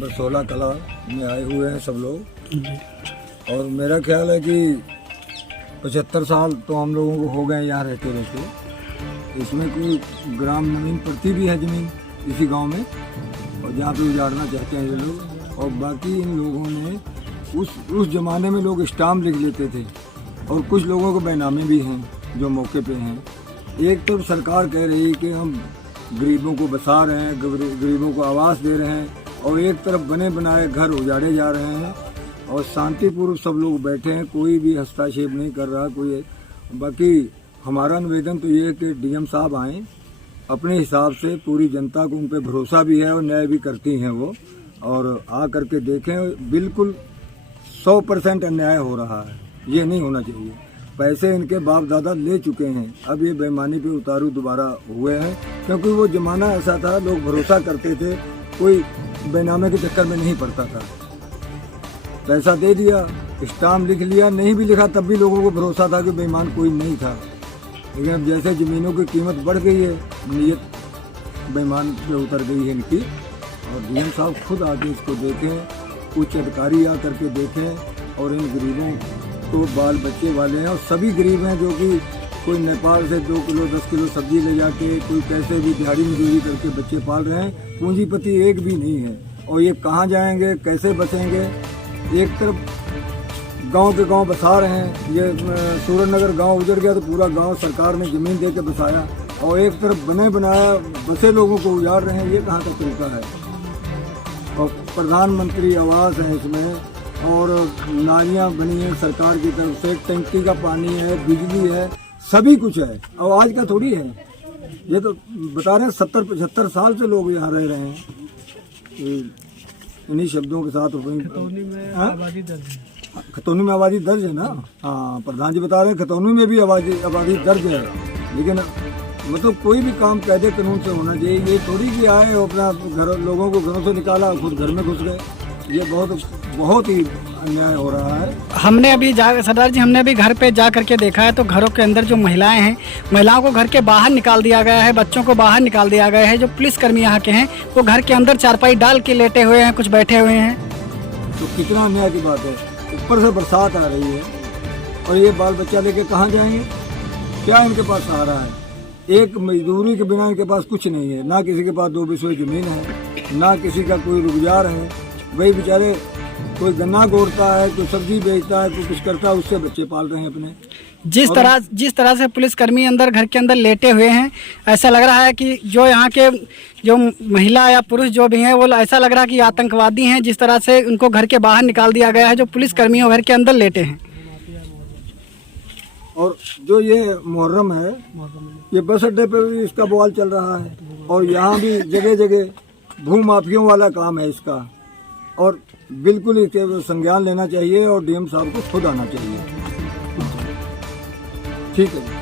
बरसोला कला में आए हुए हैं सब लोग। और मेरा ख्याल है कि 75 साल तो हम लोगों को हो गए यहाँ रहते रहते। इसमें कोई ग्राम नवीन प्रति भी है ज़मीन इसी गांव में, और जहाँ पे उजाड़ना चाहते हैं ये लोग। और बाकी इन लोगों ने उस ज़माने में लोग स्टाम्प लिख लेते थे, और कुछ लोगों को बैनामे भी हैं जो मौके पे हैं। एक तो सरकार कह रही है कि हम गरीबों को बसा रहे हैं, गरीबों को आवास दे रहे हैं, और एक तरफ बने बनाए घर उजाड़े जा रहे हैं और शांतिपूर्वक सब लोग बैठे हैं, कोई भी हस्तक्षेप नहीं कर रहा कोई। बाकी हमारा निवेदन तो ये है कि डीएम साहब आएँ अपने हिसाब से, पूरी जनता को उन पर भरोसा भी है और न्याय भी करती हैं वो, और आ करके देखें। बिल्कुल 100% अन्याय हो रहा है, ये नहीं होना चाहिए। पैसे इनके बाप दादा ले चुके हैं, अब ये बेईमानी पे उतारू दोबारा हुए हैं, क्योंकि वो ज़माना ऐसा था, लोग भरोसा करते थे, कोई बेनामे के चक्कर में नहीं पड़ता था। पैसा दे दिया, स्टाम्प लिख लिया, नहीं भी लिखा तब भी लोगों को भरोसा था कि बेईमान कोई नहीं था। लेकिन अब जैसे ज़मीनों की कीमत बढ़ गई है, नीयत बेईमान पे उतर गई है इनकी। और डीएम साहब खुद आके इसको देखें, उच्च अधिकारी आ करके देखें, और इन गरीबों तो बाल बच्चे वाले हैं, और सभी गरीब हैं जो कि कोई नेपाल से 2 किलो 10 किलो सब्जी ले जाके, कोई कैसे भी दिहाड़ी मजदूरी करके बच्चे पाल रहे हैं। पूंजीपति एक भी नहीं है, और ये कहाँ जाएंगे, कैसे बचेंगे। एक तरफ गांव के गांव बसा रहे हैं, ये सूरजनगर गांव उजड़ गया तो पूरा गांव सरकार ने ज़मीन दे के बसाया, और एक तरफ बने बनाया बसे लोगों को उजाड़ रहे हैं। ये कहाँ का तरीका है। और प्रधानमंत्री आवास है इसमें, और नालियाँ बनी हैं सरकार की तरफ से, टंकी का पानी है, बिजली है, सभी कुछ है। और आज का थोड़ी है, ये तो बता रहे हैं 70-75 साल से लोग यहाँ रह रहे हैं। इन्हीं शब्दों के साथ खतौनी में आबादी दर्ज है। खतौनी में आबादी दर्ज है ना। हाँ, प्रधान जी बता रहे हैं खतौनी में भी आबादी दर्ज है। लेकिन मतलब कोई भी काम कायदे कानून से होना चाहिए। ये थोड़ी कि आए अपना घर लोगों को घरों से निकाला, खुद घर में घुस गए। ये बहुत ही अन्याय हो रहा है। हमने अभी सरदार जी, हमने अभी घर पे जा करके देखा है तो घरों के अंदर जो महिलाएं हैं, महिलाओं को घर के बाहर निकाल दिया गया है, बच्चों को बाहर निकाल दिया गया है। जो पुलिसकर्मी यहाँ के हैं वो घर के अंदर चारपाई डाल के लेटे हुए हैं, कुछ बैठे हुए हैं। तो कितना अन्याय की बात है। ऊपर से बरसात आ रही है और ये बाल बच्चा लेके कहाँ जाएंगे, क्या इनके पास सहारा है। एक मजदूरी के बिना इनके पास कुछ नहीं है, ना किसी के पास 2 बिस्वे ज़मीन है, ना किसी का कोई रोजगार है। वही बेचारे कोई गन्ना गोड़ता है, कोई सब्जी बेचता है, कोई कुछ करता है, उससे बच्चे पाल रहे हैं अपने। जिस तरह से पुलिसकर्मी अंदर घर के अंदर लेटे हुए हैं, ऐसा लग रहा है कि जो यहाँ के जो महिला या पुरुष जो भी हैं वो ऐसा लग रहा है कि आतंकवादी हैं। जिस तरह से उनको घर के बाहर निकाल दिया गया है, जो पुलिसकर्मी घर के अंदर लेटे हैं। और जो ये मुहर्रम है, ये बस अड्डे पे भी इसका बवाल चल रहा है, और यहाँ भी जगह जगह भूमाफियों वाला काम है इसका। और बिल्कुल इसके संज्ञान लेना चाहिए और डीएम साहब को खुद आना चाहिए। ठीक है।